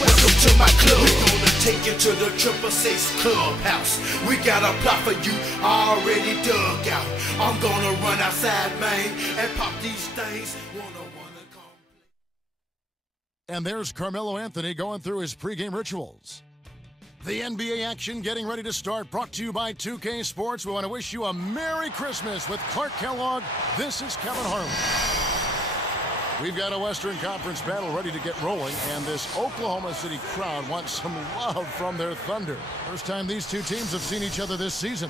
Welcome to my club. We're gonna take you to the 666 clubhouse. We got a plot for you already dug out. I'm gonna run outside, man, and pop these things. Wanna come. And there's Carmelo Anthony going through his pregame rituals. The NBA action getting ready to start, brought to you by 2K Sports. We want to wish you a Merry Christmas with Clark Kellogg. This is Kevin Harlan. We've got a Western Conference battle ready to get rolling, and this Oklahoma City crowd wants some love from their Thunder. First time these two teams have seen each other this season.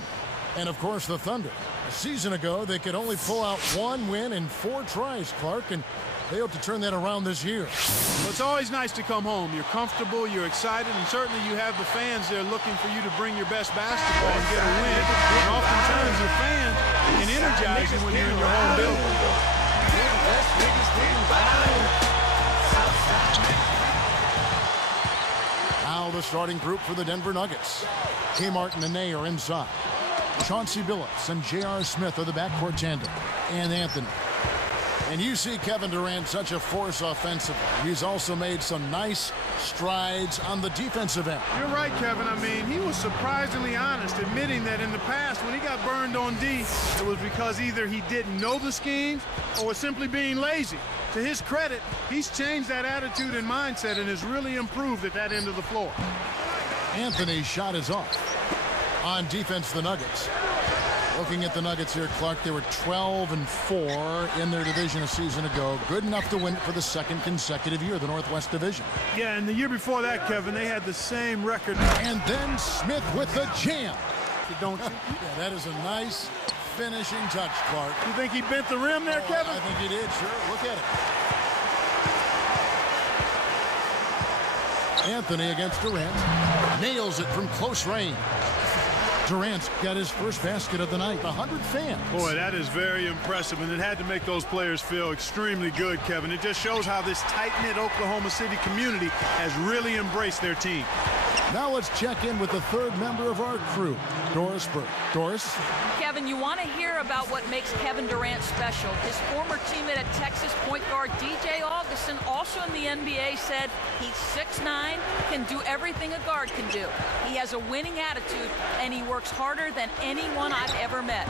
And, of course, the Thunder. A season ago, they could only pull out one win in 4 tries, Clark, and they hope to turn that around this year. Well, it's always nice to come home. You're comfortable, you're excited, and certainly you have the fans there looking for you to bring your best basketball and get a win. And oftentimes your fans can energize you when you're in your home building. Now the starting group for the Denver Nuggets. Kmart and Nene are inside. Chauncey Billups and J.R. Smith are the backcourt tandem. And Anthony. And you see Kevin Durant such a force offensively. He's also made some nice strides on the defensive end. You're right, Kevin. I mean, he was surprisingly honest, admitting that in the past when he got burned on D, it was because either he didn't know the schemes or was simply being lazy. To his credit, he's changed that attitude and mindset and has really improved at that end of the floor. Anthony's shot is off. On defense, the Nuggets. Looking at the Nuggets here, Clark, they were 12-4 in their division a season ago. Good enough to win it for the second consecutive year, the Northwest Division. Yeah, and the year before that, Kevin, they had the same record. And then Smith with the jam. Don't you? Yeah, that is a nice finishing touch, Clark. You think he bent the rim there, Kevin? I think he did, sure. Look at it. Anthony against Durant. Nails it from close range. Durant's got his first basket of the night. 100 fans. Boy, that is very impressive, and it had to make those players feel extremely good, Kevin. It just shows how this tight-knit Oklahoma City community has really embraced their team. Now let's check in with the third member of our crew, Doris Burke. Doris? Kevin, you want to hear about what makes Kevin Durant special. His former teammate at Texas, point guard DJ Augustin, also in the NBA, said he's 6'9", can do everything a guard can do. He has a winning attitude, and he works harder than anyone I've ever met.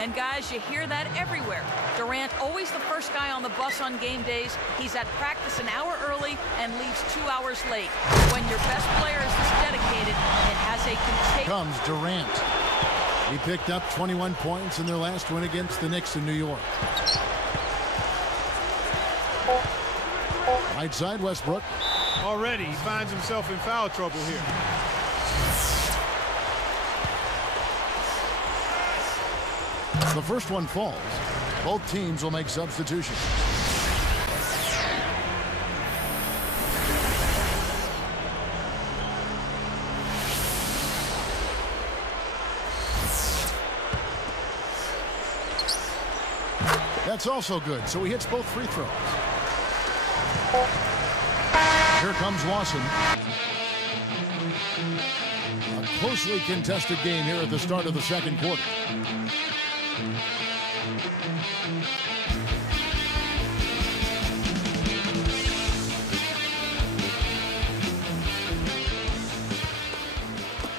And guys, you hear that everywhere. Durant, always the first guy on the bus on game days. He's at practice an hour early and leaves 2 hours late. When your best player is this dedicated, it has a contagious... Comes Durant. He picked up 21 points in their last win against the Knicks in New York. Right side, Westbrook. Already, he finds himself in foul trouble here. The first one falls. Both teams will make substitutions. That's also good, so he hits both free throws. Here comes Lawson. A closely contested game here at the start of the second quarter.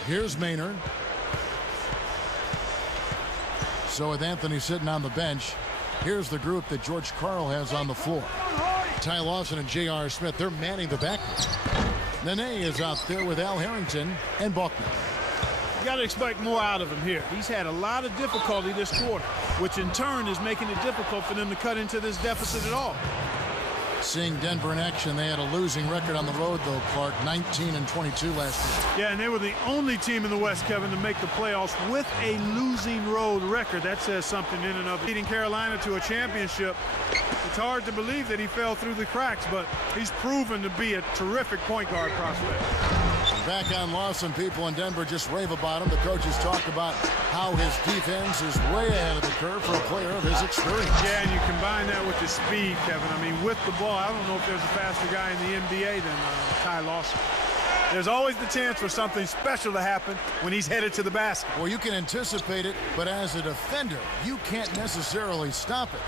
Here's Maynard. So with Anthony sitting on the bench, here's the group that George Karl has on the floor. Ty Lawson and J.R. Smith, they're manning the backcourt. Nene is out there with Al Harrington and Buckner. You got to expect more out of him here. He's had a lot of difficulty this quarter, which in turn is making it difficult for them to cut into this deficit at all. Seeing Denver in action, they had a losing record on the road, though, Clark, 19-22 last year. Yeah, and they were the only team in the West, Kevin, to make the playoffs with a losing road record. That says something in and of it. Leading Carolina to a championship, it's hard to believe that he fell through the cracks, but he's proven to be a terrific point guard prospect. Back on Lawson, people in Denver just rave about him. The coaches talk about how his defense is way ahead of the curve for a player of his experience. Yeah, and you combine that with the speed, Kevin. I mean, with the ball, I don't know if there's a faster guy in the NBA than Ty Lawson. There's always the chance for something special to happen when he's headed to the basket. Well, you can anticipate it, but as a defender, you can't necessarily stop it.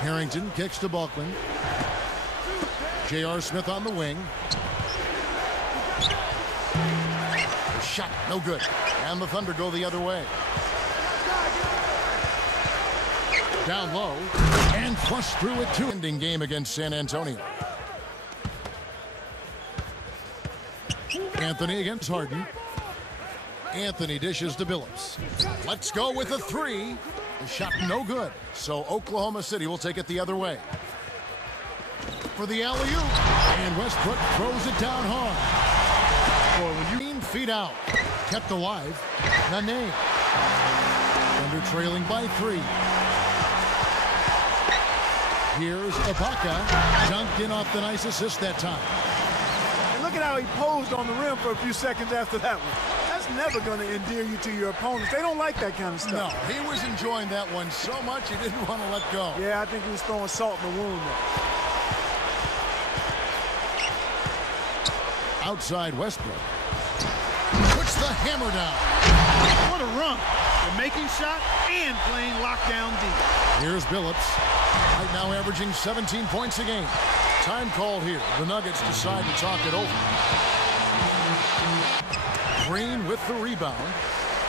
Harrington kicks to Buckland. J.R. Smith on the wing. The shot, no good. And the Thunder go the other way. Down low. And flushed through it, too. Ending game against San Antonio. Anthony against Harden. Anthony dishes to Billups. Let's go with a three. The shot no good. So Oklahoma City will take it the other way. For the alley-oop. And Westbrook throws it down hard. Boy, when you 15 feet out. Kept alive. Nene. Thunder trailing by 3. Here's Ibaka. Dunked in off the nice assist that time. And look at how he posed on the rim for a few seconds after that one. That's never going to endear you to your opponents. They don't like that kind of stuff. No, he was enjoying that one so much he didn't want to let go. Yeah, I think he was throwing salt in the wound there. Outside Westbrook. Puts the hammer down. What a run. They're making shots and playing lockdown deep. Here's Billups. Right now averaging 17 points a game. Time called here. The Nuggets decide to talk it over. Green with the rebound.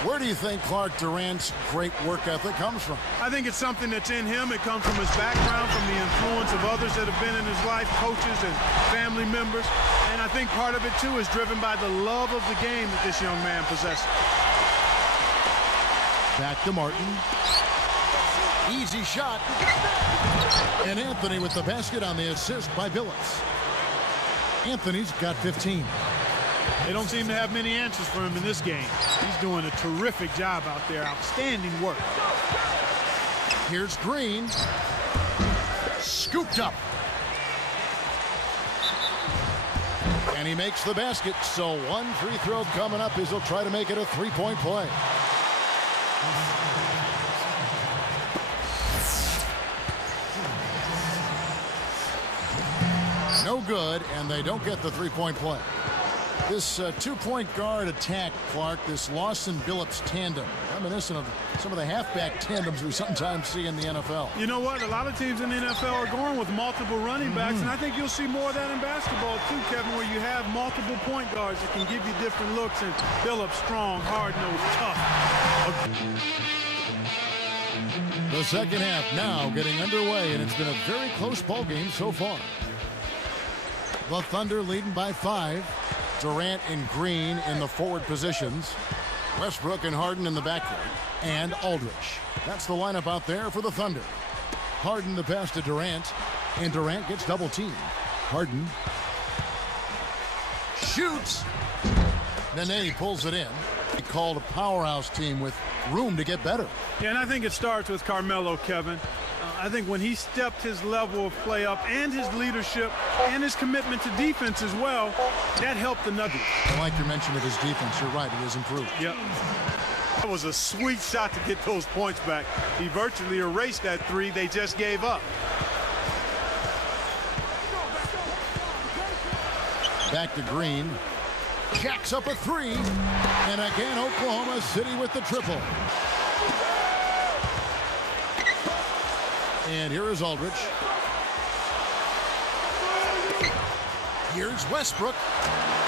Where do you think Clark Durant's great work ethic comes from? I think it's something that's in him. It comes from his background, from the influence of others that have been in his life, coaches and family members. And I think part of it, too, is driven by the love of the game that this young man possesses. Back to Martin. Easy shot. And Anthony with the basket on the assist by Billups. Anthony's got 15. They don't seem to have many answers for him in this game. He's doing a terrific job out there. Outstanding work. Here's Green. Scooped up. And he makes the basket. So one free throw coming up as he'll try to make it a three-point play. No good, and they don't get the three-point play. This two-point guard attack, Clark, this Lawson-Billups tandem, reminiscent of some of the halfback tandems we sometimes see in the NFL. You know what? A lot of teams in the NFL are going with multiple running backs, and I think you'll see more of that in basketball too, Kevin, where you have multiple point guards that can give you different looks, and Billups strong, hard-nosed, tough. The second half now getting underway, and it's been a very close ball game so far. The Thunder leading by 5. Durant and Green in the forward positions. Westbrook and Harden in the backcourt. And Aldridge. That's the lineup out there for the Thunder. Harden the pass to Durant. And Durant gets double teamed. Harden shoots. Nene pulls it in. He called a powerhouse team with room to get better. Yeah, and I think it starts with Carmelo, Kevin. I think when he stepped his level of play up and his leadership and his commitment to defense as well, that helped the Nuggets. I like your mention of his defense. You're right, it has improved. Yep. That was a sweet shot to get those points back. He virtually erased that three they just gave up. Back to Green. Jacks up a three. And again, Oklahoma City with the triple. And here is Aldridge. Here's Westbrook.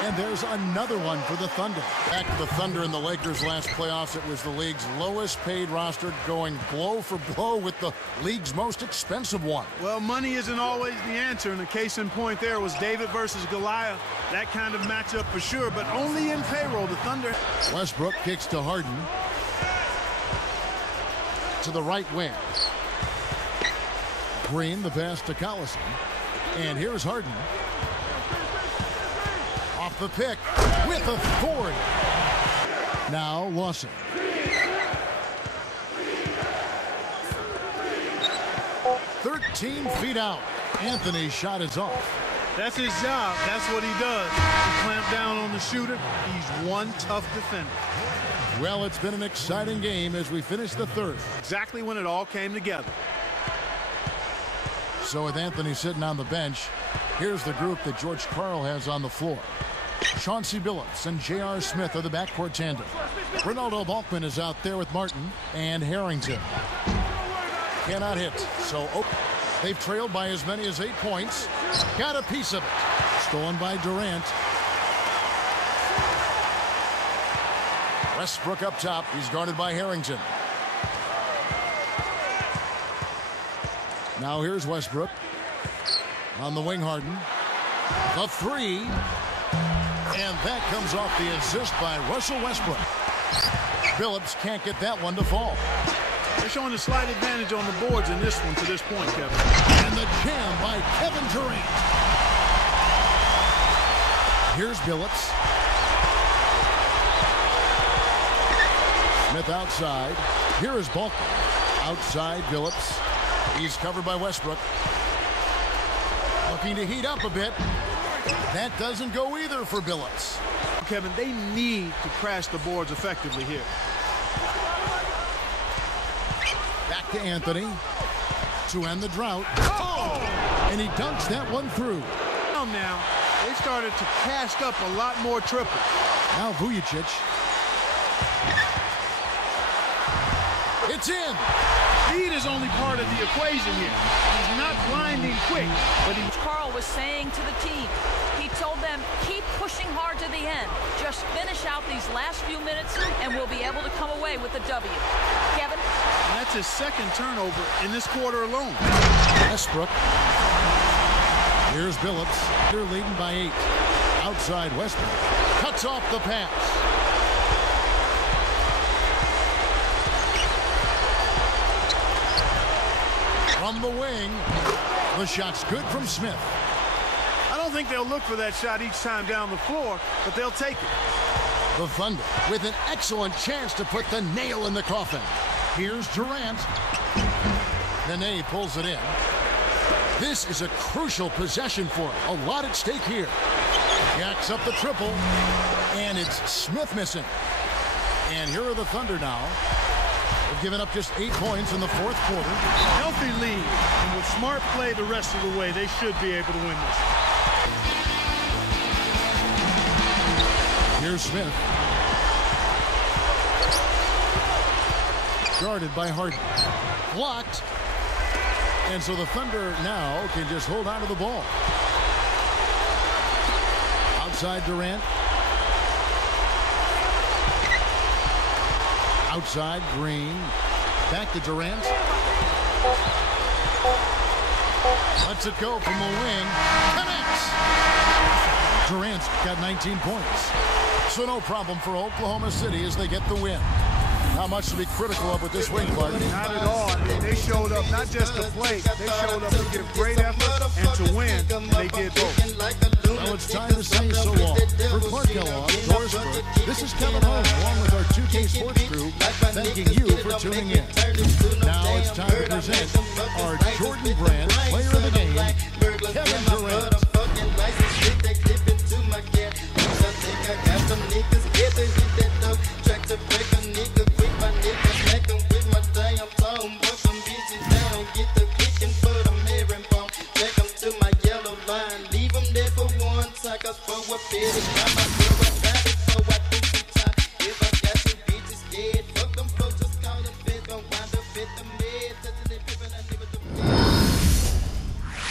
And there's another one for the Thunder. Back to the Thunder in the Lakers' last playoffs. It was the league's lowest paid roster, going blow for blow with the league's most expensive one. Well, money isn't always the answer, and the case in point there was David versus Goliath. That kind of matchup for sure, but only in payroll. The Thunder. Westbrook kicks to Harden. To the right wing. Green, the pass to Collison. And here's Harden. Off the pick with authority. Now Lawson. "13 feet out. Anthony's shot is off. That's his job. That's what he does. He clamp down on the shooter. He's one tough defender. Well, it's been an exciting game as we finish the third. Exactly when it all came together. So with Anthony sitting on the bench, here's the group that George Karl has on the floor. Chauncey Billups and J.R. Smith are the backcourt tandem. Ronaldo Balkman is out there with Martin and Harrington. Cannot hit. So they've trailed by as many as 8 points. Got a piece of it. Stolen by Durant. Westbrook up top. He's guarded by Harrington. Now here's Westbrook. On the wing, Harden. The three. And that comes off the assist by Russell Westbrook. Phillips can't get that one to fall. They're showing a slight advantage on the boards in this one to this point, Kevin. And the jam by Kevin Durant. Here's Phillips. Smith outside. Here is Bulker. Outside Phillips. He's covered by Westbrook. Looking to heat up a bit. That doesn't go either for Phillips. Kevin, they need to crash the boards effectively here. Back to Anthony to end the drought. Oh! And he dunks that one through. Now, they started to cast up a lot more triples. Now Vujicic. It's in. Speed is only part of the equation here. He's not blinding quick, but he... Carl was saying to the team, he told them, keep pushing hard to the end. Just finish out these last few minutes and we'll be able to come away with the W. Kevin? And that's his second turnover in this quarter alone. Westbrook. Here's Phillips. They're leading by 8. Outside Westbrook. Cuts off the pass. From the wing, the shot's good from Smith. I don't think they'll look for that shot each time down the floor, but they'll take it. The Thunder with an excellent chance to put the nail in the coffin. Here's Durant. Nene pulls it in. This is a crucial possession for him. A lot at stake here. Jacks up the triple, and it's Smith missing. And here are the Thunder now. They've given up just 8 points in the fourth quarter. Healthy lead, and with smart play the rest of the way, they should be able to win this. Here's Smith. Guarded by Harden. Blocked. And so the Thunder now can just hold on to the ball. Outside Durant. Outside Green. Back to Durant. Lets it go from the wing. Connects. Durant's got 19 points. So no problem for Oklahoma City as they get the win. Not much to be critical of with this win, Clark. Not at all. I mean, they showed up not just to play. They showed up to give great effort and to win. They did both. Well, it's time to say so long. For Clark Kellogg, Doris Burke, this is Kevin Holmes, along with our 2K Sports crew, thanking you for tuning in. Now it's time to present our Jordan Brand Player of the Game, Kevin Durant. Leave them there for one, take us for a bit.